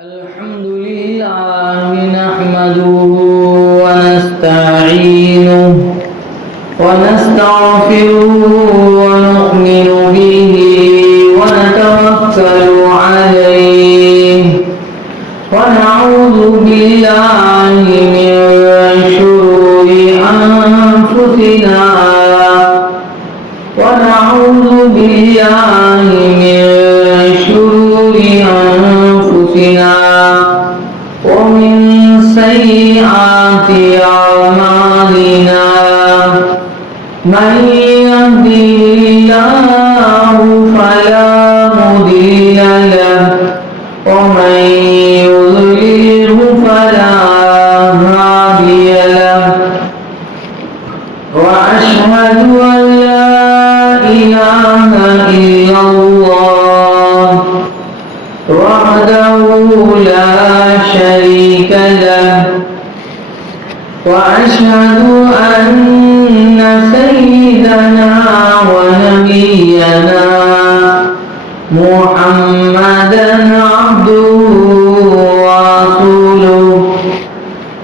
الحمد لله نحمده ونستعينه ونستغفره ونؤمن به ونتوكل عليه ونعوذ بالله من شرور أنفسنا ونعوذ بالله من شرور أنفسنا ومن سيئات أعمالنا من يهده الله فلا مضل له ومن يضلله فلا هادي له وأشهد أن لا إله إلا الله وحده لا شريك له وأشهد أن سيدنا ونبينا محمدا عبده ورسوله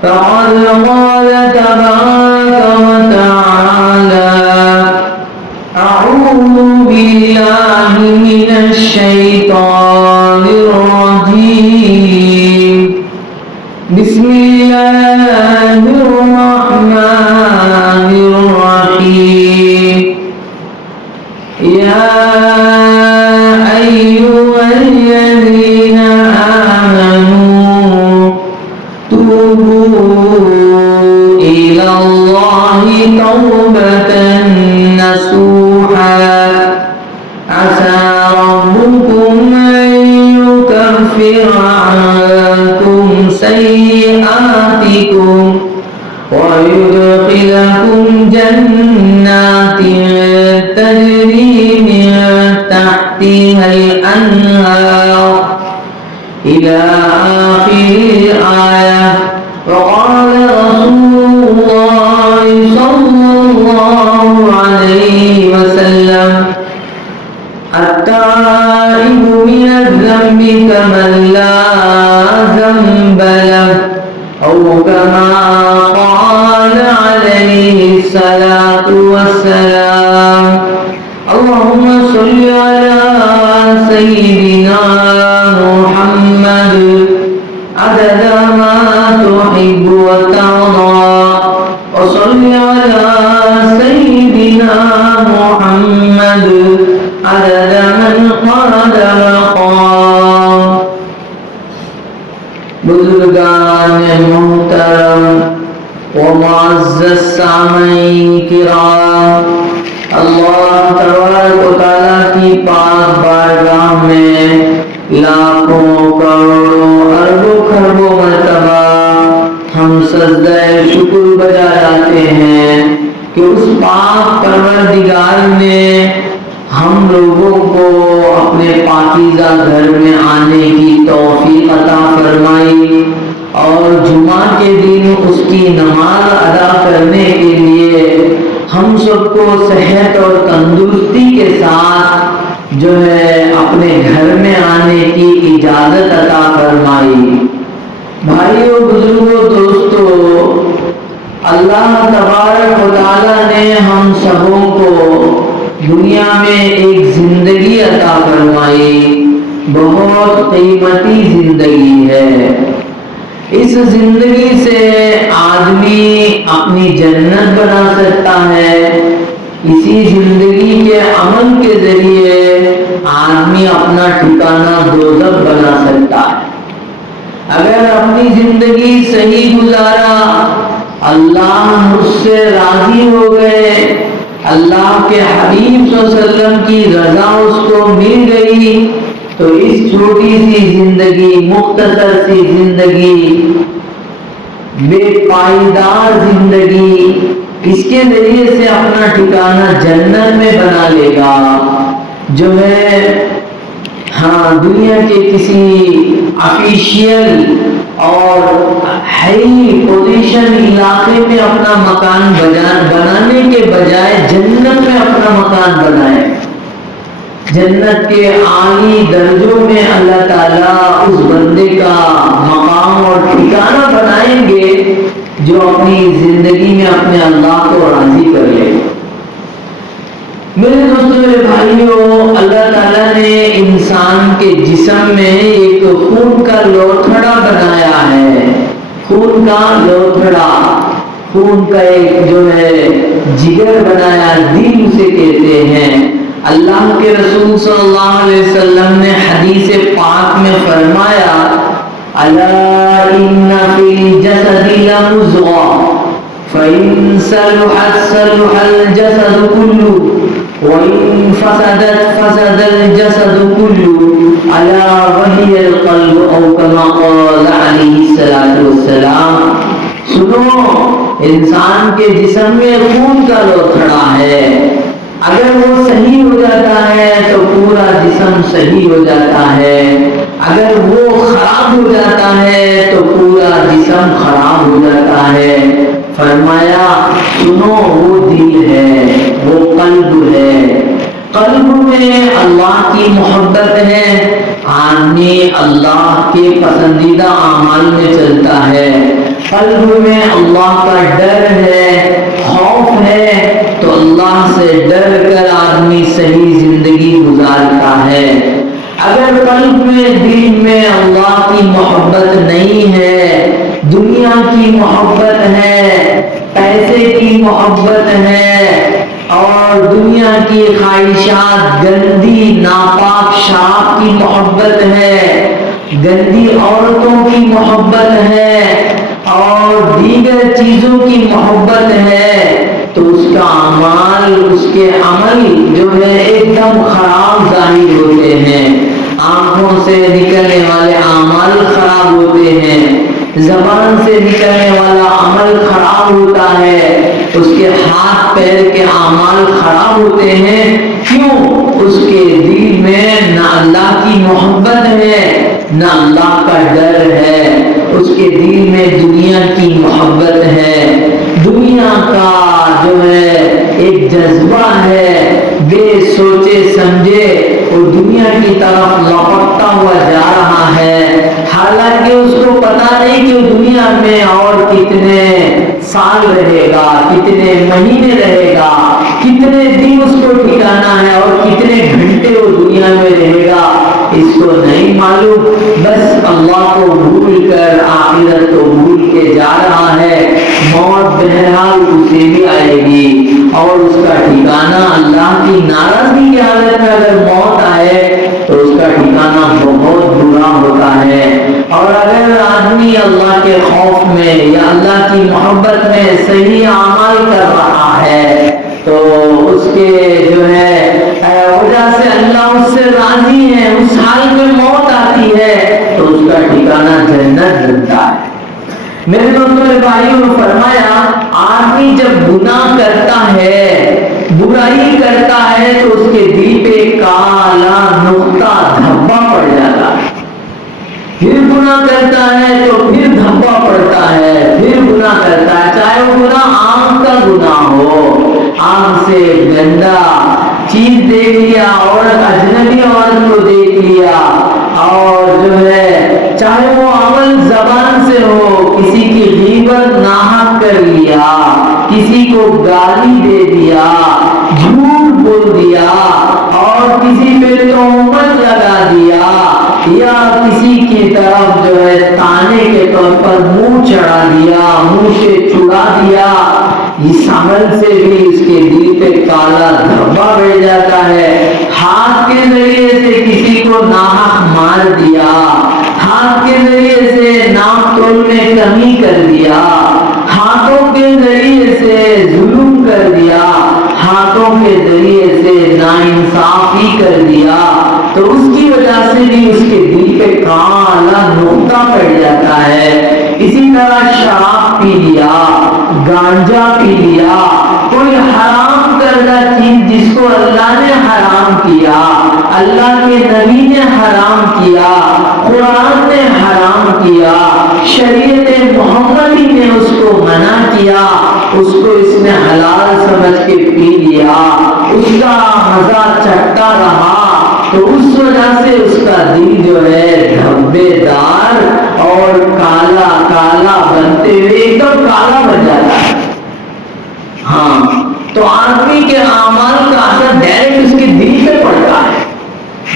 فقد قال تبارك وتعالى أعوذ بالله من الشيطان الرجيم بسم الله الرحمن الرحيم يا أيها الذين آمنوا توبوا إلى الله توبة نصوحا عسى ربكم أن يكفر عنكم سيئاتكم ويدخلكم جنات تجري من تحتها الأنهار إلى آخر الآية وقال رسول الله صلى الله عليه وسلم التائب من الذنب كمن لا ذنب له أو كما قال عليه الصلاة والسلام اللهم صل على سيدنا محمد عدد ما تحب وترضى وصل على سيدنا محمد عدد من قعد مقام بزرگان محترم و معزز سامعین کرام اللہ تبارک و تعالیٰ کی پاک بارگاہ میں لاکھوں کروڑوں اربوں خربوں مرتبہ ہم سجدہ شکر بجا لاتے ہیں کہ اس پاک پروردگار نے ہم لوگوں کو اپنے پاکیزہ گھر میں آنے کی توفیق عطا فرمائی اور جمعہ کے دن اس کی نماز ادا کرنے کے لیے ہم سب کو صحت اور تندرستی کے ساتھ جو ہے اپنے گھر میں آنے کی اجازت عطا فرمائی۔ بھائیوں، بزرگوں، دوستوں، اللہ تبارک و تعالیٰ نے ہم سبوں کو دنیا میں ایک زندگی عطا فرمائی، بہت قیمتی زندگی ہے۔ اس زندگی سے آدمی اپنی جنت بنا سکتا ہے، اسی زندگی کے عمل کے ذریعے آدمی اپنا ٹھکانہ دوزخ بنا سکتا ہے۔ اگر اپنی زندگی صحیح گزارا، اللہ مجھ سے راضی ہو گئے، اللہ کے حبیب صلی اللہ علیہ وسلم کی رضا اس کو مل گئی، تو اس چھوٹی سی زندگی، مختصر سی زندگی، بے پائیدار زندگی، اس کے ذریعے سے اپنا ٹھکانہ جنت میں بنا لے گا۔ جو ہے دنیا کے کسی آفیشیل اور ہائی پوزیشن علاقے میں اپنا مکان بنانے کے بجائے جنت میں اپنا مکان بنائے۔ جنت کے اعلی درجوں میں اللہ تعالیٰ اس بندے کا مقام اور ٹھکانہ بنائیں گے جو اپنی زندگی میں اپنے اللہ کو راضی کر لے۔ میرے دوستوں، میرے بھائیوں، اللہ تعالیٰ نے انسان کے جسم میں ایک خون کا لوتھڑا بنایا ہے۔ خون کا لوتھڑا، خون کا ایک جو ہے جگر بنایا، دل اسے کہتے ہیں۔ اللہ کے رسول صلی اللہ علیہ وسلم نے حدیث پاک میں فرمایا، الا ان فی الجسد لمضغہ فإن صلحت صلح الجسد كله وإن فسدت فسد الجسد كله ألا وهي القلب أو كما قال عليه الصلاة والسلام۔ سنو، انسان کے جسم میں خون کا لوتھڑا ہے، اگر وہ صحیح ہو جاتا ہے تو پورا جسم صحیح ہو جاتا ہے، اگر وہ خراب ہو جاتا ہے تو پورا جسم خراب ہو جاتا ہے۔ فرمایا سنو، وہ دل ہے، وہ قلب ہے۔ قلب میں اللہ کی محبت ہے، آدمی اللہ کے پسندیدہ اعمال میں چلتا ہے۔ قلب میں اللہ کا ڈر ہے، خوف ہے، تو اللہ سے ڈر کر آدمی صحیح زندگی گزارتا ہے۔ اگر قلب میں، دل میں اللہ کی محبت نہیں ہے، دنیا کی محبت ہے، پیسے کی محبت ہے اور دنیا کی خواہشات، گندی ناپاک شراب کی محبت ہے، گندی عورتوں کی محبت ہے اور دیگر چیزوں کی محبت ہے، تو اس کا اعمال، اس کے عمل جو ہے ایک دم خراب ظاہر ہوتے ہیں۔ آنکھوں سے نکلنے والے اعمال خراب ہوتے ہیں، زبان سے نکلنے والا عمل خراب ہوتا ہے، اس کے ہاتھ پیر کے اعمال خراب ہوتے ہیں۔ کیوں؟ اس کے دل میں نہ اللہ کی محبت ہے، نہ اللہ کا ڈر ہے، اس کے دل میں دنیا کی محبت ہے، دنیا کا جو ہے ایک جذبہ ہے، بے سوچے سمجھے وہ دنیا کی طرف لپکتا ہوا جا رہا ہے، حالانکہ اس کو پتا نہیں کہ وہ دنیا میں اور کتنے سال رہے گا، کتنے مہینے رہے گا، کتنے دن اس کو ٹھکانا ہے اور کتنے گھنٹے وہ دنیا میں رہے گا، اس کو نہیں معلوم۔ بس اللہ کو بھول کر آخرت کو بھول کے جا رہا ہے۔ موت بہرحال اسے بھی آئے گی اور اس کا ٹھکانہ اللہ کی ناراضگی کی حالت میں اگر موت آئے تو اس کا ٹھکانہ بہت برا ہوتا ہے۔ اور اگر آدمی اللہ کے خوف میں یا اللہ کی محبت میں صحیح اعمال کر رہا ہے تو اس کے جو ہے وجہ سے اللہ اس سے راضی ہے، اس حال میں موت آتی ہے تو اس کا ٹھکانہ جنت بنتا ہے۔ میرے دوستوں، میرے بھائیوں نے فرمایا، آدمی جب گناہ کرتا ہے، برائی کرتا ہے تو اس کے دل پہ کالا نقطہ دھبا پڑ جاتا ہے، پھر گناہ کرتا ہے تو پھر دھبا پڑتا ہے، پھر گناہ کرتا ہے، چاہے وہ گناہ آنکھ کا گناہ ہو، آنکھ سے گندا چیز دیکھ لیا، عورت اجنبی عورت کو دیکھ لیا، اور جو ہے چاہے وہ عمل زبان سے ہو، کسی کی غیبت ناحق کر لیا، کسی کو گالی دے دیا، جھوٹ بول دیا اور کسی پہ تہمت لگا دیا، یا کسی کی طرف جو ہے تانے کے طور پر منہ چڑھا دیا، منہ سے چڑا دیا، اس عمل سے بھی اس کے دل پہ کالا دھبا بیٹھ جاتا ہے۔ ہاتھ کے ذریعے سے کسی کو ناحق مار دیا، ہاتھ کے ذریعے سے ناپ تول میں کمی کر دیا، ہاتھوں کے ذریعے سے ظلم کر دیا، ہاتھوں کے ذریعے سے ناانصافی کر دیا، تو اس کی وجہ سے بھی اس کے دل پہ کالا نقطہ پڑ جاتا ہے۔ اسی طرح شراب پی لیا، گانجا پی لیا، کوئی حرام کردہ چیز جس کو اللہ نے حرام کیا، اللہ کے نبی نے حرام کیا، قرآن نے حرام کیا، شریعت محمدی نے اس کو منع کیا، اس کو اس نے حلال سمجھ کے پی لیا، اس کا مزہ چکھتا رہا، تو اس وجہ سے اس کا دل جو ہے دھبے دار اور کالا کالا بنتے ہوئے ایک دم کالا بن جاتا ہے۔ ہاں، تو آدمی کے اعمال کا اثر ڈائریکٹ اس کے دل پہ پڑتا ہے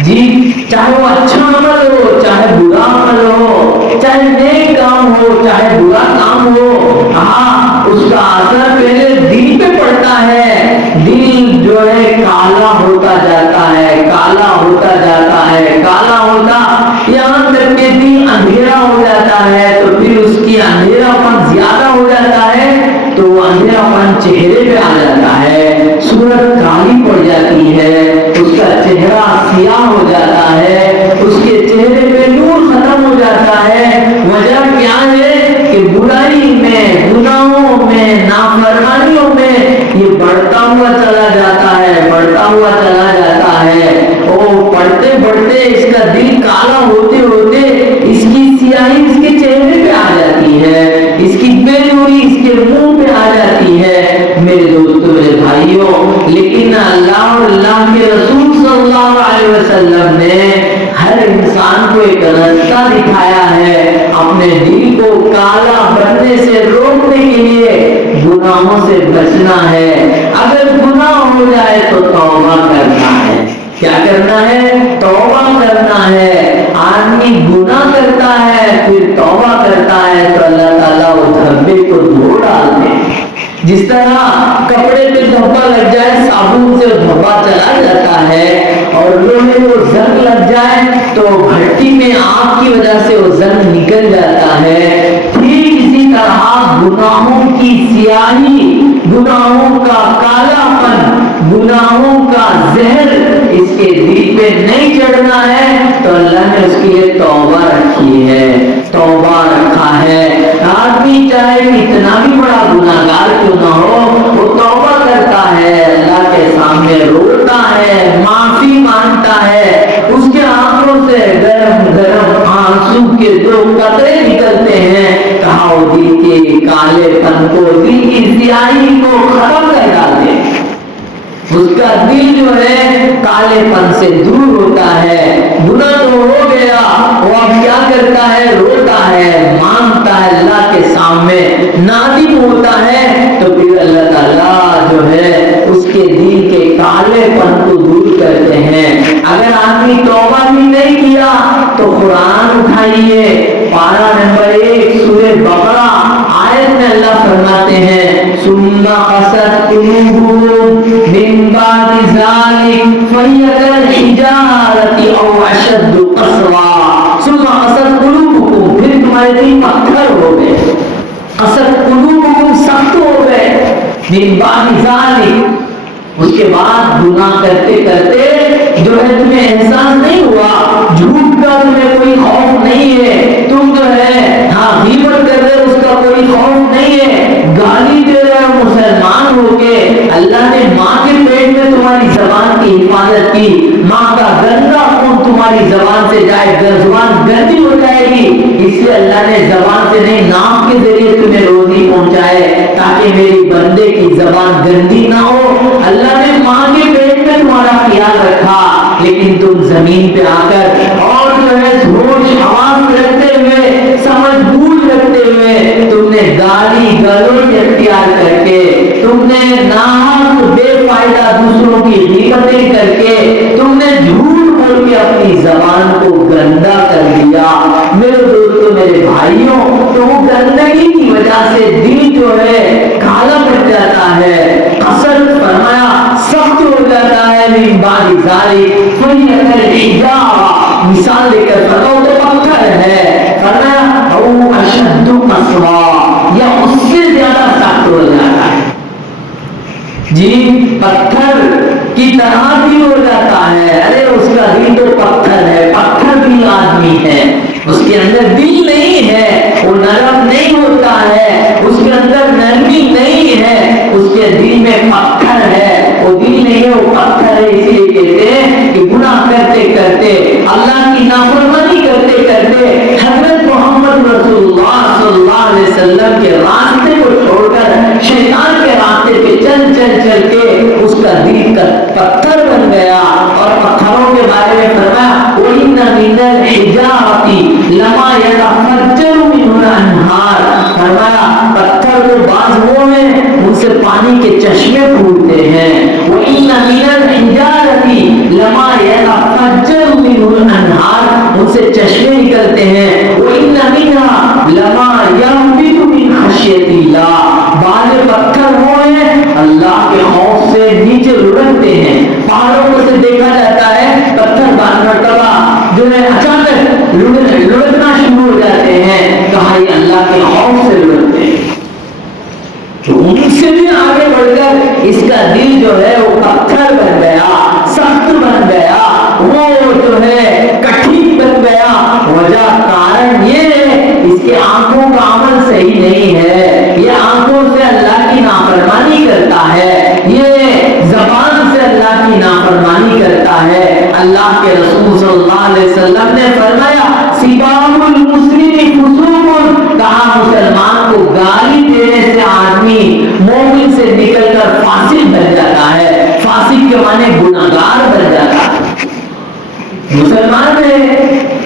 جی، چاہے وہ اچھا عمل ہو، چاہے برا عمل ہو، چاہے نیک کام ہو، چاہے برا کام ہو، ہاں اس کا اثر پہلے دل پہ پڑتا ہے۔ دل جو ہے کالا ہوتا جاتا ہے، کالا ہوتا جاتا ہے، کالا ہوتا، یہاں تک کہ دل اندھیرا ہو جاتا ہے، تو پھر اس کی اندھیرا پن زیادہ ہو جاتا ہے، تو وہ اندھیرا پن چہرے پہ آ جاتا ہے، صورت کالی پڑ جاتی ہے، اس کا چہرہ سیاہ ہو جاتا ہے، اس کے چہرے پہ نور ختم ہو جاتا ہے۔ وجہ کیا ہے کہ برائی میں، گناہوں میں، نافرمانیوں میں یہ بڑھتا ہوا چلا جاتا ہے، بڑھتا ہوا چلا جاتا ہے، اور بڑھتے بڑھتے اس کا دل کالا ہوتے ہوتے اس کی سیاہی اس کے چہرے پہ آ جاتی ہے، اس کی بے نوری اس کے منہ پہ آ جاتی ہے۔ میرے دوستو، میرے بھائیوں، لیکن اللہ اور اللہ کے رسول صلی اللہ علیہ وسلم نے ہر انسان کو ایک راستہ دکھایا ہے اپنے دل کو کالا بننے سے روکنے کے لیے۔ گناہوں سے بچنا ہے، اگر گناہ ہو جائے تو توبہ کرنا ہے۔ کیا کرنا ہے؟ توبہ کرنا ہے۔ آدمی گناہ کرتا ہے پھر توبہ کرتا ہے تو اللہ تعالیٰ وہ دھبے کو دھو ڈالتے ہیں۔ جس طرح کپڑے پہ دھبا لگ جائے، صابن سے دھبا چلا جاتا ہے، اور لوہے کو زنگ لگ جائے تو بھٹی میں آگ کی وجہ سے وہ زنگ نکل جاتا ہے، ٹھیک اسی طرح گناہوں کی سیاہی، گناہوں کا کالا پن، گناہوں کا زہر اس کے دل پہ نہیں چڑھنا ہے، تو اللہ نے اس کے لیے توبہ رکھی ہے، توبہ رکھا ہے۔ آدمی چاہے اتنا بھی بڑا گناہگار کیوں نہ ہو، وہ توبہ کرتا ہے، اللہ کے سامنے روتا ہے، معافی مانگتا ہے، اس کے آنکھوں سے گرم گرم آنسو کے دو قطرے نکلتے ہیں، کہا وہ دل کے کالے پن کو، دل کی سیاہی کو ختم کر ڈالتے ہیں۔ اس کا دل جو ہے کالے پن سے دور ہوتا ہے۔ گناہ تو ہو گیا، وہ اب کیا کرتا ہے؟ روتا ہے، مانگتا ہے اللہ کے سامنے، نادم ہوتا ہے، تو پھر اللہ تعالیٰ جو ہے اس کے دل کے کالے پن کو دور کرتے ہیں۔ اگر آدمی توبہ بھی نہیں کیا تو قرآن اٹھائیے، پارہ نمبر 1 سورہ بقرہ، آیت میں اللہ فرماتے ہیں ثم قست قلوبكم من بعد ذلك فهي كالحجارة أو أشد قسوة۔ ثم قست قلوبكم، پھر تمہارے دل پتھر ہو گئے، قست قلوبكم سخت ہو گئے، من بعد ذلك، اس کے بعد گناہ کرتے کرتے جو ہے تمہیں احساس نہیں ہوا، جھوٹ کا تمہیں کوئی خوف نہیں ہے، تم جو ہے ہاں غیبت کر رہے اس کا کوئی خوف نہیں ہے، گالی دے رہے ہو مسلمان ہو کے، اللہ نے ماں کے پیٹ میں تمہاری زبان کی حفاظت کی، ماں کا گندا خون تمہاری زبان سے جائے، زبان گندی ہو جائے گی، اس لیے اللہ نے زبان سے نہیں نام کے ذریعے تمہیں روزی پہنچائے تاکہ میری بندے کی زبان گندی نہ ہو۔ اللہ نے ماں کے پیٹ میں تمہارا خیال رکھا، لیکن تم زمین پہ آ کر اور جو ہے ہوش حواس رکھتے ہوئے، سمجھ بوجھ رکھتے ہوئے، تم نے گالی گلوچ اختیار کر کے، تم نے ناحق بے فائدہ دوسروں کی غیبتیں کر کے، تم نے جھوٹ بول کے اپنی زبان کو گندا کر دیا۔ میرے دوستو، میرے بھائیوں، تو وہ گندگی کی وجہ سے دل جو ہے کالا پڑ جاتا ہے، قصد فرمایا سخت ہو جاتا ہے، من بعد ذلك فهي كالحجارة، مثال لے کر فرماؤ تو پتھر ہے، فرمایا او اشد قسوة، یا اس سے زیادہ سخت ہو جاتا ہے جی، پتھر کی طرح بھی ہو جاتا ہے۔ ارے اس کا دل تو پتھر ہے، پتھر بھی آدمی ہے، اس کے اندر دل نہیں ہے، وہ نرم نہیں ہوتا ہے، اس کے اندر نرمی نہیں ہے، اس کے دل میں پتھر ہے، وہ دل نہیں ہے، وہ پتھر ہے۔ اسی لیے کہتے ہیں کہ گناہ کرتے کرتے، اللہ کی نافرمانی کرتے کرتے، حضرت محمد رسول اللہ دل پتھر بن گیا. اور پتھروں کے بارے میں فرمایا وَإِنَّ مِنَ الْحِجَارَةِ لَمَا يَتَفَجَّرُ مِنْهُ الْأَنْهَارُ. فرمایا پتھر کو بعض وہ ہیں ان سے پانی کے چشمے پھوٹتے ہیں. وَإِنَّ مِنَ الْحِجَارَةِ لَمَا يَتَفَجَّرُ مِنْهُ الْأَنْهَارُ. ان سے چشمے نکلتے ہیں. وَإِنَّ مِنْهَا لَمَا يَنبِتُ مِنْ خَشْيَةِ اللَّهِ. بعض پتھر وہ ہیں اللہ کے خوف سے نیچے لڑکتے ہیں. پہاڑوں کو سے دیکھا جاتا ہے پتھر مرتبہ جو ہے اچانک لڑکنا شروع ہو جاتے ہیں. کہا یہ اللہ کے خوف سے لڑکتے ہیں. تو ان سے بھی آگے بڑھ کر اس کا دل جو ہے وہ پتھر بن گیا, سخت بن گیا, وہ جو ہے کٹھن بن گیا. وجہ کارن یہ ہے اس کے آنکھوں کا عمل صحیح نہیں ہے. یہ آنکھوں سے اللہ کی نافرمانی کرتا ہے, یہ زبان سے اللہ کی نافرمانی کرتا ہے. اللہ کے رسول صلی اللہ علیہ وسلم نے فرمایا سباب المسلم فسوق. کہا مسلمان کو گالی دینے سے آدمی مومن سے نکل کر فاسق بن جاتا ہے. فاسق کے معنی گناہگار بن جاتا ہے. مسلمان میں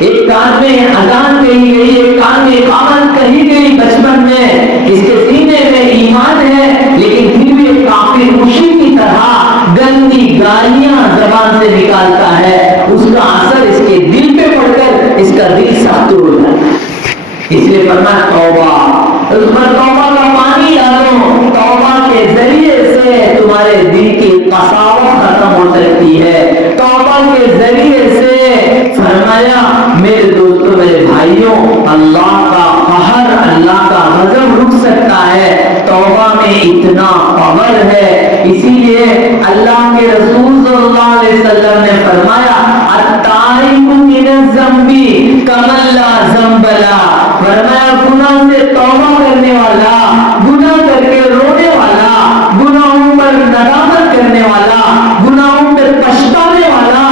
ایک کان میں اذان کہی گئی, ایک کان میں اقامت کہی گئی بچپن میں, اس کے سینے میں ایمان ہے لیکن پھر بھی ایک کافر مشرک کی طرح گندی گالیاں زبان سے نکالتا ہے. اس کا اثر اس کے دل پہ پڑ کر اس کا دل سخت ہو جاتا ہے. اس لیے فرمایا توبہ, اس پر توبہ کا پانی ڈالو. توبہ کے ذریعے سے تمہارے دل کی قساوت ختم ہو سکتی ہے. توبہ کے ذریعے سے فرمایا میرے دوستوں میرے بھائیوں اللہ کا قہر اللہ کا غضب رک سکتا ہے. توبہ میں اتنا پاور ہے. اسی لیے اللہ کے رسول صلی اللہ علیہ وسلم نے فرمایا التائب من الذنب کمن لا ذنب له. فرمایا گناہ سے توبہ کرنے والا, گناہ کر کے رونے والا, گناہوں پر ندامت کرنے والا, گناہوں پر پچھتانے والا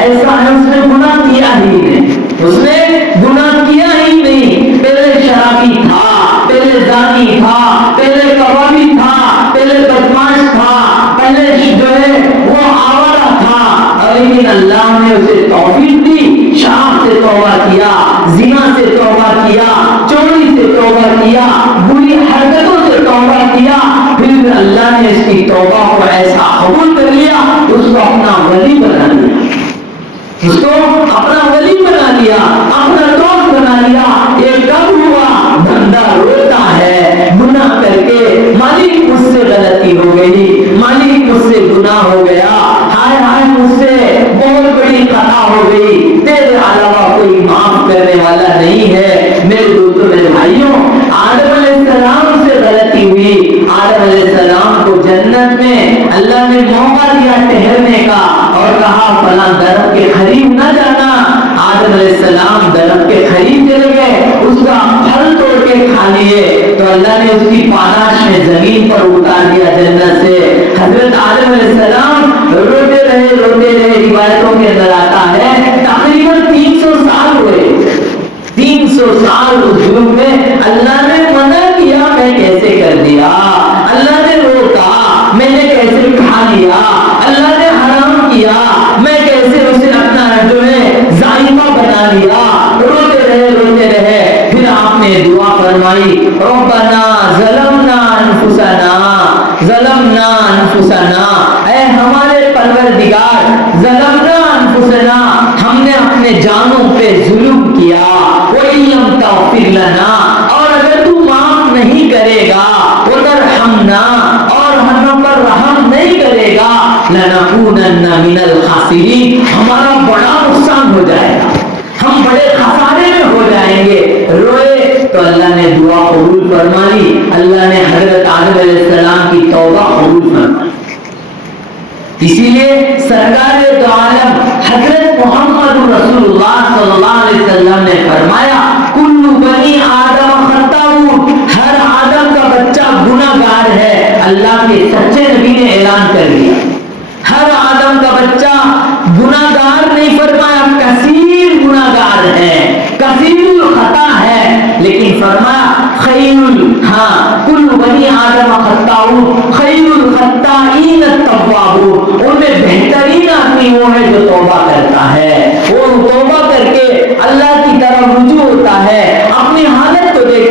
ایسا ہے اس نے گناہ کیا ہی نہیں. اس نے گناہ کیا ہی نہیں. پہلے شرابی تھا, پہلے زانی تھا, پہلے کبابی تھا, پہلے بدماش تھا, پہلے جو ہے وہ آوارہ تھا, لیکن اللہ نے اسے توفیق دی. شراب سے توبہ کیا, زنا سے توبہ کیا, چوری سے توبہ کیا, بری حرکتوں سے توبہ کیا. پھر اللہ نے اس کی توبہ کو ایسا قبول کر لیا, اس کو اپنا ولی بنا لیا, اس کو اپنا ولی بنا لیا, اپنا دوست بنا لیا. یہ کب ہوا؟ بندہ روتا ہے گناہ کر کے مالک مجھ سے غلطی ہو گئی, مالک مجھ سے گناہ ہو گیا, ہائے ہائے مجھ سے بہت بڑی خطا ہو گئی, تیرے علاوہ کوئی معاف کرنے والا نہیں ہے. میرے دوستوں میرے بھائیوں آدم علیہ السلام سے غلطی ہوئی. آدم علیہ السلام کو جنت میں اللہ نے موقع دیا ٹہرنے کا اور کہا فلاں درخت کے قریب نہ جانا. آدم علیہ السلام درخت کے قریب چلے گئے, اس کا پھل توڑ کے کھا لیے تو اللہ نے اس کی پاداش میں زمین پر اتار دیا جنت سے. حضرت آدم علیہ السلام روتے رہے روتے رہے. روایتوں کے اندر آتا ہے تقریباً 300 سال ہوئے. 300 سال اس جرم میں اللہ نے منع کیا, میں کیسے کر دیا, اللہ نے روکا میں نے کیسے کھا لیا, اللہ نے حرام کیا میں کیسے اسے اپنا جو ہے ذائقہ بنا لیا. روتے رہے روتے رہے. پھر آپ نے دعا فرمائی ربنا ظلمنا انفسنا, اے ہمارے پروردگار ظلمنا انفسنا, ہم نے اپنے جانوں پہ ظلم کیا. وَإِلَّمْ تَغْفِرْ لَنَا, اور اگر تو معاف نہیں کرے گا, وَتَرْحَمْنَا, اور ہم پر رحم نہیں کرے گا, لَنَكُونَنَّ مِنَ الْخَاسِرِينَ, ہمارا بڑا نقصان ہو جائے گا, ہم بڑے خسارے میں ہو جائیں گے. روئے تو اللہ نے دعا قبول فرمائی. اللہ نے حضرت آدم علیہ السلام کی توبہ قبول فرمائی. اسی لیے سرکار دو عالم حضرت محمد رسول اللہ صلی اللہ علیہ وسلم نے فرمایا کل بنی آدم خطاؤ, ہر آدم کا بچہ گناہ گار ہے. اللہ کے سچے نبی نے اعلان کر دیا ہر آدم کا بچہ گناہ گار نہیں فرمایا, کثیر گناہ گار ہے, کثیر الخطا ہے. لیکن فرمایا کل بنی آدم خطاؤ خیر الخطائین التوابون,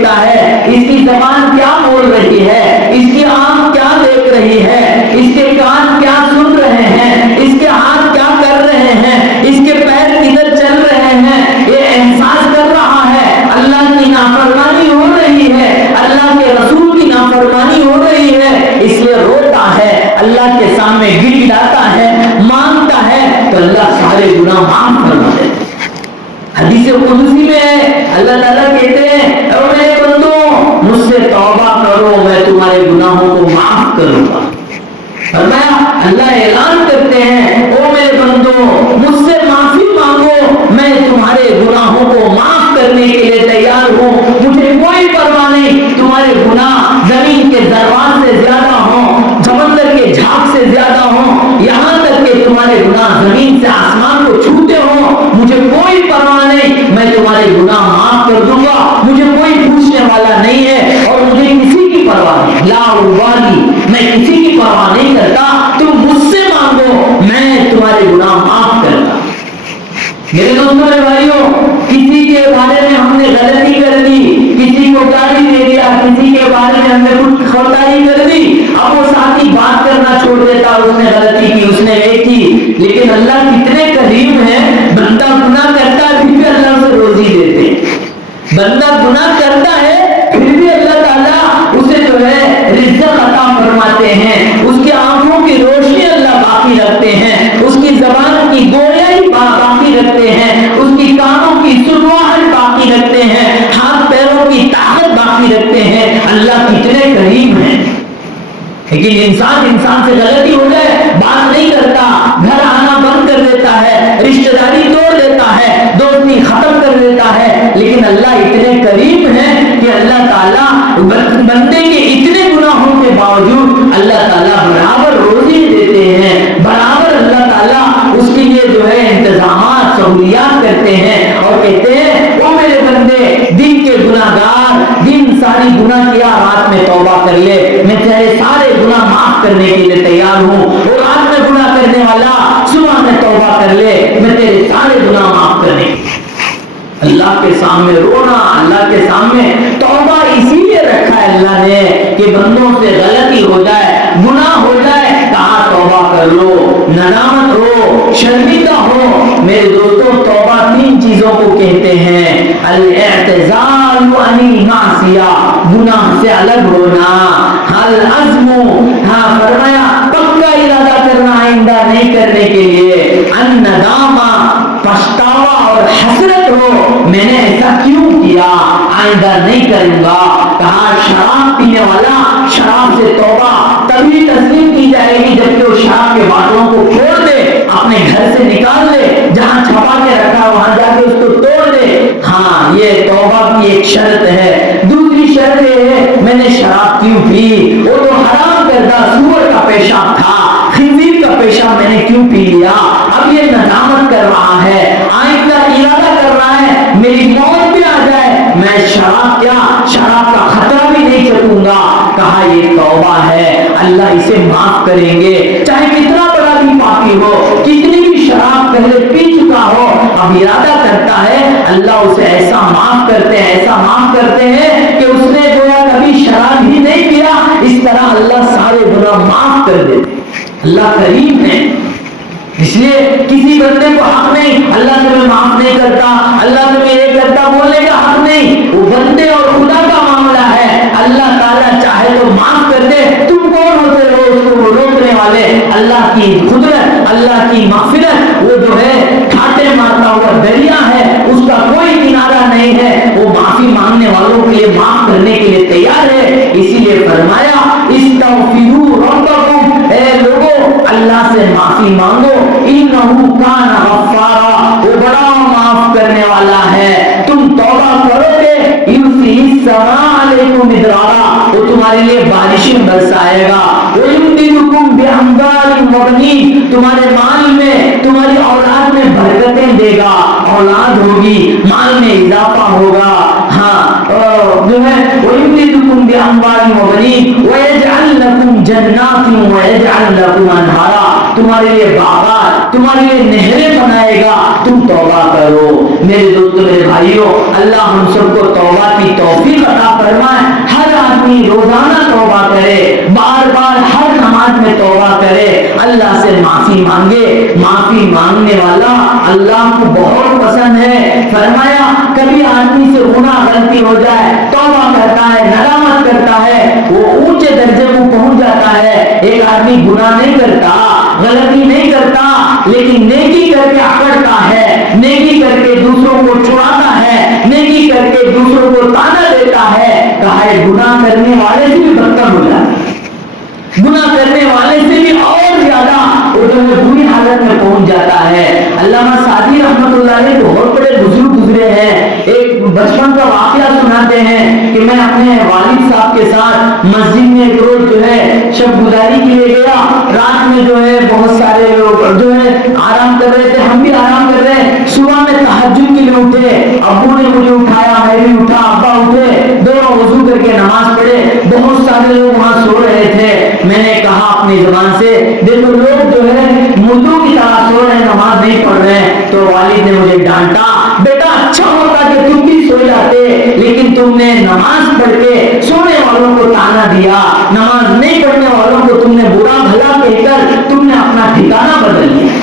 دیکھتا ہے اس کی زبان کیا بول رہی ہے, اس کی آنکھ کیا دیکھ رہی ہے, اس کے کان کیا سن رہے ہیں, اس کے ہاتھ کیا کر رہے ہیں, اس کے پیر کدھر چل رہے ہیں, یہ احساس کر رہا ہے اللہ کی نافرمانی ہو رہی ہے, اللہ کے رسول کی نافرمانی ہو رہی ہے, اس لیے روتا ہے, اللہ کے سامنے گر گراتا ہے, مانگتا ہے, تو اللہ سارے گناہ معاف فرما دیتے ہیں. حدیث قدسی میں ہے اللہ تعالیٰ کہتے ہیں اے میرے بندو مجھ سے توبہ کرو میں تمہارے گناہوں کو معاف کروں گا. فرمایا اللہ اعلان کرتے ہیں او میرے بندو مجھ سے معافی مانگو میں تمہارے گناہوں کو معاف کرنے کے لیے تیار ہوں, مجھے کوئی پرواہ نہیں تمہارے گناہ زمین کے ذرات سے زیادہ ہوں, سمندر کے جھاگ سے زیادہ ہوں, یہاں تک کہ تمہارے گناہ زمین سے آسمان کو چھوتے ہوں, مجھے کوئی پرواہ نہیں, میں تمہارے گناہ معاف کر دوں گا, مجھے کوئی پوچھنے والا نہیں ہے اور مجھے کسی کی پرواہ نہیں, لا ابالی میں کسی کی پرواہ نہیں کرتا, تم مجھ سے مانگو میں تمہارے گناہ معاف کرتا. میرے دوستوں میرے بھائیوں, کسی کے بارے میں ہم نے غلطی کر دی, کسی کو گالی دے دیا, کسی کے بارے میں ہم نے کچھ خودداری کر دی, اب وہ ساتھی بات کرنا چھوڑ دیتا, اس نے غلطی کی, اس نے یہ کی, لیکن اللہ کتنے کریم ہے, بندہ گناہ کرتا ہے پھر بھی اللہ اسے روزی دیتے ہیں. بندہ گناہ کرتا ہے پھر بھی اللہ تعالیٰ اسے جو ہے رزق عطا فرماتے ہیں, اس کی آنکھوں کی روشنی اللہ باقی رکھتے ہیں, اس کی زبان کی گویائی باقی رکھتے ہیں, اس کی کانوں کی سنواہٹ باقی رکھتے ہیں, ہاتھ پیروں کی طاقت باقی رکھتے ہیں. اللہ کتنے کریم ہیں. لیکن انسان سے غلطی ہو جائے بات نہیں کرتا, گھر آنا بند کر دیتا ہے, رشتہ داری توڑ دیتا ہے, دوستی ختم کر دیتا ہے. لیکن اللہ اتنے کریم ہے کہ اللہ تعالیٰ بندے کے اتنے گناہوں کے باوجود اللہ تعالیٰ برابر روزی دیتے ہیں, برابر اللہ تعالیٰ اس کے لیے جو ہے انتظامات سہولیات کرتے ہیں اور کہتے ہیں او میرے بندے دن کے گناہ گار, دن ساری گناہ کیا, رات میں توبہ کر لے, میں تیرے سارے گناہ معاف کرنے کے لیے تیار ہوں, اور رات میں گناہ کرنے والا صبح میں توبہ کر لے, میں تیرے سارے گناہ معاف کرنے کے لیے. اللہ کے سامنے رونا, اللہ کے سامنے توبہ اسی لیے رکھا ہے اللہ نے کہ بندوں سے غلطی ہو جائے, گناہ ہو جائے, کہا توبہ کر لو, ندامت ہو, شرمندہ ہو. میرے دوستوں توبہ تین چیزوں کو کہتے ہیں, الاعتزال عن المعصیہ, گناہ سے الگ ہونا, العزم, ہاں فرمایا پکا ارادہ کرنا آئندہ نہیں کرنے کے لیے, الندامہ, پچھتاوا اور حسرت ہو میں نے ایسا کیوں کیا, آئندہ نہیں کروں گا. کہا شراب پینے والا شراب سے توبہ تبھی تسلیم کی جائے گی جبکہ وہ شراب کے باٹلوں کو کھول دے, اپنے گھر سے نکال لے, جہاں چھپا کے رکھا وہاں جا کے اس کو توڑ دے. ہاں یہ توبہ کی ایک شرط ہے. دوسری شرط یہ ہے میں نے شراب کیوں پی, وہ تو حرام کردہ سور کا پیشاب تھا, خنزیر کا پیشاب میں نے کیوں پی لیا, اب یہ ندامت کر رہا ہے, آئندہ ارادہ کر رہا ہے میری موت بھی آ جائے میں شراب کا خطرہ بھی نہیں چکوں گا. کہا یہ توبہ ہے, اللہ اسے معاف کریں گے, چاہے کتنا بڑا بھی پاپی ہو, کتنی بھی شراب پہلے پی چکا ہو, اب ارادہ کرتا ہے اللہ اسے ایسا معاف کرتے ہیں, ایسا معاف کرتے ہیں کہ اس نے گویا کبھی شراب ہی نہیں پیا, اس طرح اللہ سارے گناہ معاف کر دیتے. اللہ کریم ہے, اس لیے کسی بندے کو حق نہیں اللہ تمہیں معاف نہیں کرتا, اللہ تمہیں یہ کرتا بولنے کا حق نہیں, وہ بندے اور خدا کا معاملہ ہے. اللہ تعالیٰ چاہے تو معاف کر دے, تم کون ہوتے ہو اس کو روکنے والے. اللہ کی قدرت, اللہ کی مغفرت وہ جو ہے کھاٹے مارتا ہوا دریا ہے, اس کا کوئی کنارہ نہیں ہے, وہ معافی مانگنے والوں کے لیے معاف کرنے کے لیے تیار ہے. اسی لیے فرمایا استغفروا ربکم, اے لوگو اللہ سے معافی مانگو, انہ کان غفارا, وہ بڑا معاف کرنے والا ہے. تم توبہ کرو گے یرسل السماء علیکم مدرارا, وہ تمہارے لیے بارشیں برسائے گا. ویمددکم باموال وبنین, تمہارے مال میں تمہاری اولاد میں برکتیں دے گا, اولاد ہوگی, مال میں اضافہ ہوگا. ہاں جو ہے ویمددکم باموال وبنین ویجعل لکم جنات ویجعل لکم انہارا, تمہارے لیے باغات، تمہارے لیے نہریں بنائے گا، تم توبہ کرو۔ میرے دوستو، میرے بھائیوں، اللہ ہم سب کو توبہ کی توفیق عطا فرمائے۔ ہر آدمی روزانہ توبہ کرے، بار بار ہر نماز میں توبہ کرے، اللہ سے معافی مانگے۔ معافی مانگنے والا اللہ کو بہت پسند ہے۔ فرمایا کبھی آدمی سے گناہ غلطی ہو جائے، توبہ کرتا ہے، ندامت کرتا ہے، وہ اونچے درجے کو پہنچ جاتا ہے۔ ایک آدمی گناہ نہیں کرتا، غلطی نہیں کرتا، لیکن نیکی کر کے اکڑتا ہے، نیکی کر کے دوسروں کو چھڑاتا ہے، نیکی کر کے دوسروں کو تانا دیتا ہے، کہا ہے گناہ کرنے والے سے بھی بدتر ہو جاتا ہے، گناہ کرنے والے سے بھی اور زیادہ وہ جو ہے بری حالت میں پہنچ جاتا ہے۔ علامہ سعدی رحمۃ اللہ علیہ بہت بڑے بزرگ گزرے ہیں، ایک بچپن کا واقعہ سناتے ہیں کہ میں اپنے والد صاحب کے ساتھ مسجد میں ایک روز جو ہے شب گزاری کے لیے گیا۔ رات میں جو ہے بہت سارے لوگ جو ہے آرام کر رہے تھے، ہم بھی آرام کر رہے ہیں۔ صبح میں تہجد کے لیے اٹھے، ابو نے مجھے اٹھایا، میں بھی اٹھا، ابا اٹھے، دونوں وضو کر کے نماز پڑھے۔ بہت سارے لوگ وہاں سو رہے تھے۔ میں نے کہا اپنی زبان سے، دیکھو لوگ جو ہے مردوں کی طرح سو رہے ہیں، نماز نہیں پڑھ رہے ہیں۔ تو والد نے مجھے ڈانٹا، بیٹا اچھا ہوتا کہ تم بھی سو جاتے، لیکن تم نے نماز پڑھ کے سونے والوں کو تانا دیا، نماز نہیں پڑھنے والوں کو تم نے برا بھلا کہہ کر تم نے اپنا ٹھکانہ بدل لیا۔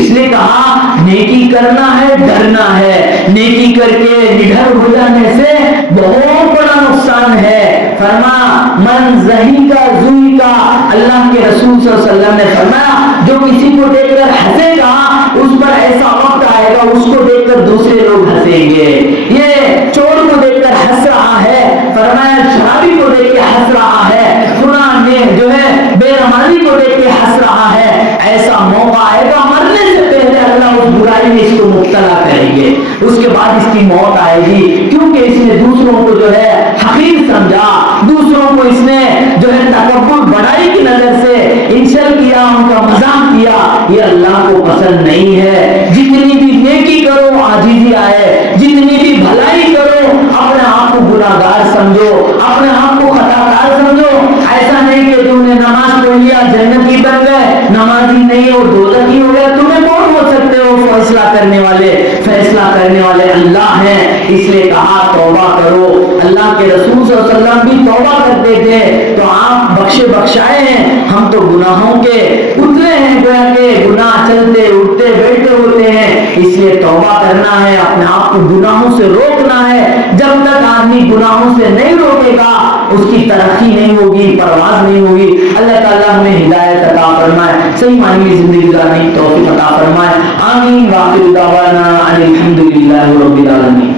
اس لیے کہا نیکی کرنا ہے، ڈرنا ہے، نیکی کر کے نڈر ہو جانے سے بہت بڑا نقصان ہے۔ فرما من زہی کا زوئی کا، اللہ کے رسول صلی اللہ علیہ وسلم نے فرمایا جو کسی کو دیکھ کر ہنسے گا اس پر ایسا وقت آئے گا اس کو دیکھ کر دوسرے لوگ ہنسیں گے۔ یہ چور کو دیکھ کر ہنس رہا ہے، فرمایا شرابی کو دیکھ کے ہنس رہا ہے، فلاں نے جو ہے بے رحمانی کو دیکھ کے ہنس رہا ہے۔ ایسا موقع آئے گا مرنے سے پہلے اللہ اس برائی میں اس کو مبتلا کریں گے، اس کے بعد اس کی موت آئے گی، کیونکہ اس نے دوسروں کو جو ہے حقیر سمجھا، دوسروں کو اس نے جو ہے تکبر بڑائی کی نظر سے انسلٹ کیا، ان کا مذاق کیا۔ یہ اللہ کو پسند نہیں ہے۔ جتنی بھی نیکی کرو عاجزی آئے، جتنی بھی بھلائی کرو اپنے آپ کو گناہگار سمجھو، اپنے آپ کو خطا کار سمجھو۔ ایسا نہیں کہ تم نے نماز پڑھ لیا جنتی بن گئے، نمازی نہیں ہو دوزخی ہو گیا۔ تمہیں کون ہو سکتے ہو فیصلہ کرنے والے؟ فیصلہ کرنے والے اللہ ہیں۔ اس لیے کہا توبہ کرو۔ اللہ کے رسول صلی اللہ علیہ وسلم بھی توبہ کرتے تھے تو آپ بخشے بخشائے ہیں، ہم تو گناہوں کے اترے ہیں، گویا کہ گناہ چلتے اٹھتے بیٹھتے ہوتے ہیں۔ اس لیے توبہ کرنا ہے، اپنے آپ کو گناہوں سے روکنا ہے۔ جب تک آدمی گناہوں سے نہیں روکے گا اس کی ترقی نہیں ہوگی، پرواز نہیں ہوگی۔ اللہ تعالیٰ ہمیں ہدایت عطا فرمائے، صحیح معنی میں زندگی گزارنے کی توفیق عطا فرمائے۔ آمین۔ وآخر دعوانا ان الحمد للہ رب العالمین۔